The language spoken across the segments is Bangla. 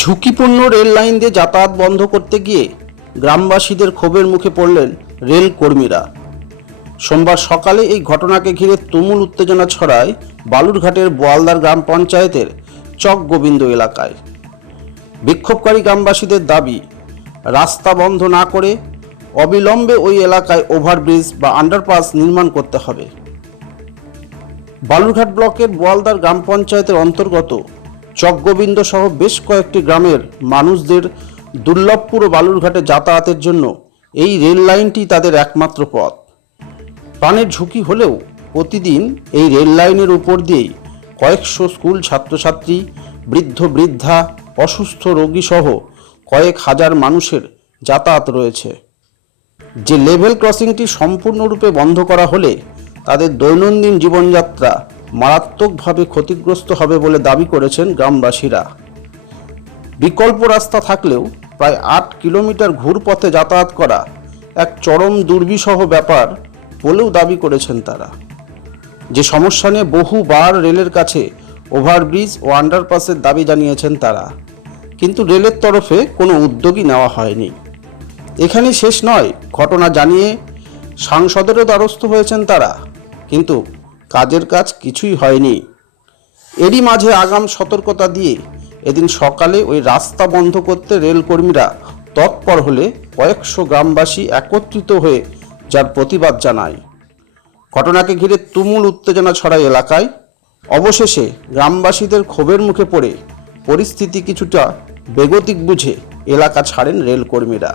ঝুঁকিপূর্ণ রেল লাইন দিয়ে যাতায়াত বন্ধ করতে গিয়ে গ্রামবাসীদের ক্ষোভের মুখে পড়লেন রেল কর্মীরা। সোমবার সকালে এই ঘটনাকে ঘিরে তুমুল উত্তেজনা ছড়ায় বালুরঘাটের বোয়ালদার গ্রাম পঞ্চায়েতের চক গোবিন্দ এলাকায়। বিক্ষোভকারী গ্রামবাসীদের দাবি, রাস্তা বন্ধ না করে অবিলম্বে ওই এলাকায় ওভারব্রিজ বা আন্ডারপাস নির্মাণ করতে হবে। বালুরঘাট ব্লকের বোয়ালদার গ্রাম পঞ্চায়েতের অন্তর্গত চকগোবিন্দ সহ বেশ কয়েকটি গ্রামের মানুষদের দুর্লভপুর ও বালুরঘাটে যাতায়াতের জন্য এই রেল লাইনটি তাদের একমাত্র পথ। প্রাণের ঝুঁকি হলেও প্রতিদিন এই রেল লাইনের উপর দিয়েই কয়েকশো স্কুল ছাত্রছাত্রী, বৃদ্ধ বৃদ্ধা, অসুস্থ রোগী সহ কয়েক হাজার মানুষের যাতায়াত রয়েছে। যে লেভেল ক্রসিংটি সম্পূর্ণরূপে বন্ধ করা হলে তাদের দৈনন্দিন জীবনযাত্রা মারাত্মকভাবে ক্ষতিগ্রস্ত হবে বলে দাবি করেছেন গ্রামবাসীরা। বিকল্প রাস্তা থাকলেও প্রায় 8 কিলোমিটার ঘুরপথে যাতায়াত করা এক চরম দুর্বিষহ ব্যাপার বলেও দাবি করেছেন তারা। যে সমস্যা নিয়ে বহুবার রেলের কাছে ওভারব্রিজ ও আন্ডারপাসের দাবি জানিয়েছেন তারা, কিন্তু রেলের তরফে কোনো উদ্যোগই নেওয়া হয়নি। এখানে শেষ নয়, ঘটনা জানিয়ে সাংসদেরও দ্বারস্থ হয়েছেন তারা, কিন্তু কাজের কাজ কিছুই হয়নি। এরই মাঝে আগাম সতর্কতা দিয়ে এদিন সকালে ওই রাস্তা বন্ধ করতে রেলকর্মীরা তৎপর হলে কয়েকশো গ্রামবাসী একত্রিত হয়ে যার প্রতিবাদ জানায়। ঘটনাকে ঘিরে তুমুল উত্তেজনা ছড়ায় এলাকায়। অবশেষে গ্রামবাসীদের ক্ষোভের মুখে পড়ে পরিস্থিতি কিছুটা বেগতিক বুঝে এলাকা ছাড়েন রেলকর্মীরা।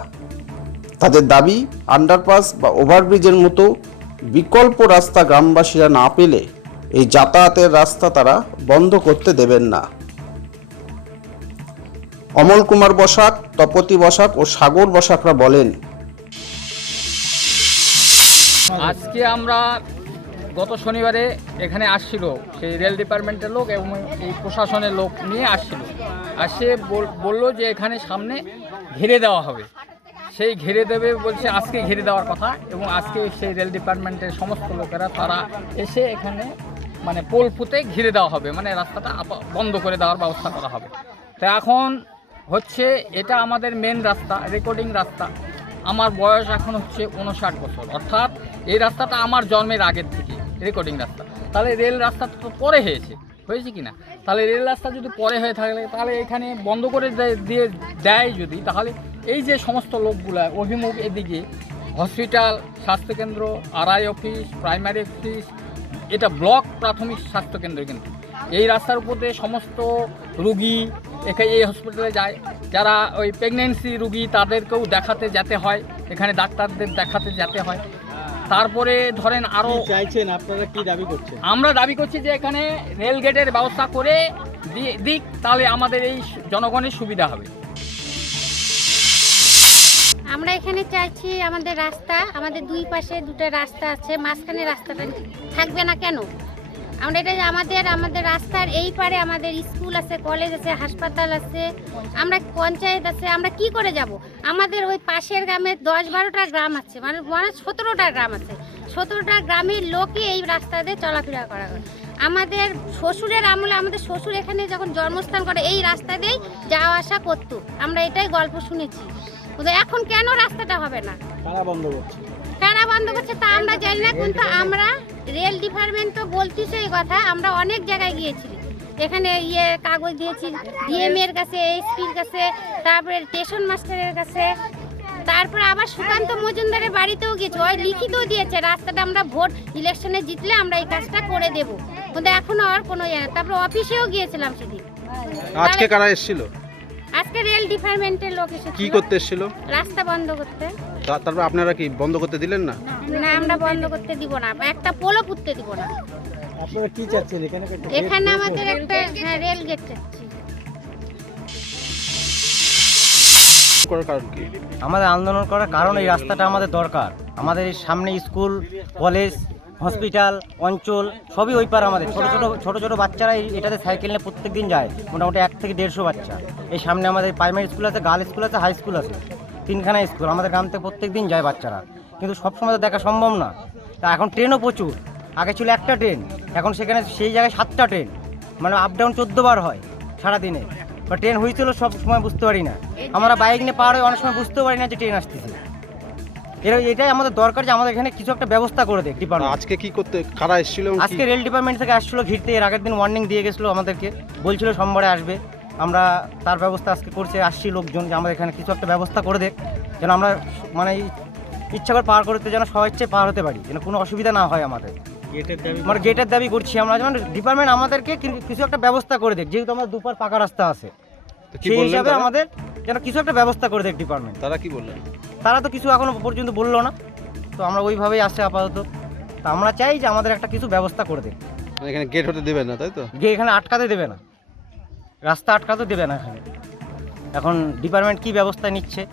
তাদের দাবি, আন্ডারপাস বা ওভারব্রিজের মতো বিকল্প রাস্তা গ্রামবাসীরা না পেলে এই যাতায়াতের রাস্তা তারা বন্ধ করতে দেবেন না। অমল কুমার বসাক, তপতি বসাক ও সাগর বসাকরা বলেন, আজকে আমরা গত শনিবারে এখানে আসছিল সেই রেল ডিপার্টমেন্টের লোক এবং এই প্রশাসনের লোক নিয়ে আসছিল, আর সে বললো যে এখানে সামনে ঘিরে দেওয়া হবে। সেই ঘিরে দেবে বলছে, আজকে ঘিরে দেওয়ার কথা, এবং আজকে সেই রেল ডিপার্টমেন্টের সমস্ত লোকেরা তারা এসে এখানে মানে পোল পুঁতে ঘিরে দেওয়া হবে, মানে রাস্তাটা বন্ধ করে দেওয়ার ব্যবস্থা করা হবে। তো এখন হচ্ছে এটা আমাদের মেন রাস্তা, রেকর্ডিং রাস্তা। আমার বয়স এখন হচ্ছে 59 বছর, অর্থাৎ এই রাস্তাটা আমার জন্মের আগের থেকে রেকর্ডিং রাস্তা। তাহলে রেল রাস্তাটা তো পরে হয়েছে কি না? তাহলে রেল রাস্তা যদি পরে হয়ে থাকলে তাহলে এখানে বন্ধ করে দিয়ে দেয় যদি, তাহলে এই যে সমস্ত লোকগুলা অভিমুখ এদিকে হসপিটাল, স্বাস্থ্যকেন্দ্র, আরআই অফিস, প্রাইমারি অফিস, এটা ব্লক প্রাথমিক স্বাস্থ্যকেন্দ্র, কিন্তু এই রাস্তার উপর দিয়ে সমস্ত রুগী এখানে এই হসপিটালে যায়। যারা ওই প্রেগনেন্সি রুগী তাদেরকেও দেখাতে যেতে হয়, এখানে ডাক্তারদের দেখাতে যেতে হয়। তারপরে ধরেন আরও চাইছেন, আপনারা কি দাবি করছেন? আমরা দাবি করছি যে এখানে রেল গেটের ব্যবস্থা করে দিক, তাহলে আমাদের এই জনগণের সুবিধা হবে। আমরা এখানে চাইছি আমাদের রাস্তা, আমাদের দুই পাশে দুটো রাস্তা আছে, মাঝখানে রাস্তাটা থাকবে না কেন? আমরা এটা আমাদের রাস্তার এই পারে আমাদের স্কুল আছে, কলেজ আছে, হাসপাতাল আছে, আমরা পঞ্চায়েত আছে, আমরা কি করে যাব? আমাদের ওই পাশের গ্রামে 10-12টা গ্রাম আছে, মানে 17টা গ্রাম আছে, 17টা গ্রামের লোকই এই রাস্তা দিয়ে চলাফেরা করা হয়। আমাদের শ্বশুরের আমলে আমাদের শ্বশুর এখানে যখন জন্মস্থান করে এই রাস্তা দিয়েই যাওয়া আসা করতো, আমরা এটাই গল্প শুনেছি। এখন কেন রাস্তাটা হবে না? কারা বন্ধ করছে? কারা বন্ধ করছে তা আমরা জানি না, কিন্তু আমরা রেল ডিপার্টমেন্ট তো বলতেছে এই কথা। আমরা অনেক জায়গায় গিয়েছি, এখানে কাগজ দিয়েছি ডিএম এর কাছে, এসপির কাছে, তারপরে স্টেশন মাস্টারের কাছে, তারপরে আবার সুকান্ত মজুমদারের বাড়িতেও গিয়েছি, ওই লিখিতও দিয়েছে রাস্তাটা আমরা ভোট ইলেকশনে জিতলে আমরা এই কাজটা করে দেবো, কিন্তু এখনো আর কোনো তারপরে অফিসেও গিয়েছিলাম সেদিন। আজকে কারা এসেছিল? আজকে রেল ডিপার্টমেন্টের লোক এসেছিল। কি করতে এসেছিল? রাস্তা বন্ধ করতে। তারপর আপনারা কি বন্ধ করতে দিলেন না? না, আমরা বন্ধ করতে দিব না, একটা পোলও পুঁততে দিব না। আপনারা কি চাচ্ছেন এখানে? এখানে আমাদের একটা রেল গেট চাচ্ছি। করার কারণ কি? আমাদের আন্দোলন করার কারণ এই রাস্তাটা আমাদের দরকার। আমাদের সামনে স্কুল, কলেজ, হসপিটাল, অঞ্চল সবই ওই পার। আমাদের ছোট ছোট বাচ্চারা এটাতে সাইকেল নিয়ে প্রত্যেক দিন যায়, মোটামুটি 1 থেকে 150 বাচ্চা। এই সামনে আমাদের প্রাইমারি স্কুল আছে, গার্লস স্কুল আছে, হাই স্কুল আছে, 3খানা স্কুল। আমাদের গ্রাম থেকে প্রত্যেক দিন যায় বাচ্চারা, কিন্তু সবসময় তো দেখা সম্ভব না। তা এখন ট্রেনও প্রচুর, আগে ছিল একটা ট্রেন, এখন সেখানে সেই জায়গায় 7টা ট্রেন, মানে আপ ডাউন 14 বার হয় সারাদিনে। বা ট্রেন হয়েছিল সব সময় বুঝতে পারি না। আমরা বাইক নিয়ে পার হয়ে অনেক সময় বুঝতে পারি না যে ট্রেন আসতেছে। এটাই আমাদের দরকার যে আমাদের এখানে কিছু একটা ব্যবস্থা করে দেয় ডিপার্টমেন্ট। আজকে কি করতে কারা এসেছিল এবং কি- আজকে রেল ডিপার্টমেন্ট থেকে আসছিলো ঘিরতে, এর আগের দিন ওয়ার্নিং দিয়ে গেছিলো আমাদেরকে, বলছিল সোমবারে আসবে। আমরা তার ব্যবস্থা আজকে করছে, আসছি লোকজন যে আমাদের এখানে কিছু একটা ব্যবস্থা করে দেখ, যেন আমরা মানে ইচ্ছা করে পার করতে যেন স্বেচ্ছে পার হতে পারি, যেন কোনো অসুবিধা না হয় আমাদের। আমরা গেটের দাবি করছি আমরা, যেমন ডিপার্টমেন্ট আমাদেরকে কিছু একটা ব্যবস্থা করে দেখ, যেহেতু আমাদের দুপার পাকা রাস্তা আছে, তো কি সেই বললেন হিসাবে তারা? আমাদের যেন কিছু একটা ব্যবস্থা করে দেখ ডিপার্টমেন্ট। তারা কি বললেন? তারা তো কিছু এখনো পর্যন্ত বললো না, তো আমরা ওইভাবেই আসছে আপাতত। তা আমরা চাই যে আমাদের একটা কিছু ব্যবস্থা করে দেখ, মানে এখানে গেট হতে দেবেন না, তাই তো? গিয়ে এখানে আটকাতে দেবে না, রাস্তা আটকাতে দেবে না এখানে। এখন ডিপার্টমেন্ট কি ব্যবস্থা নিচ্ছে।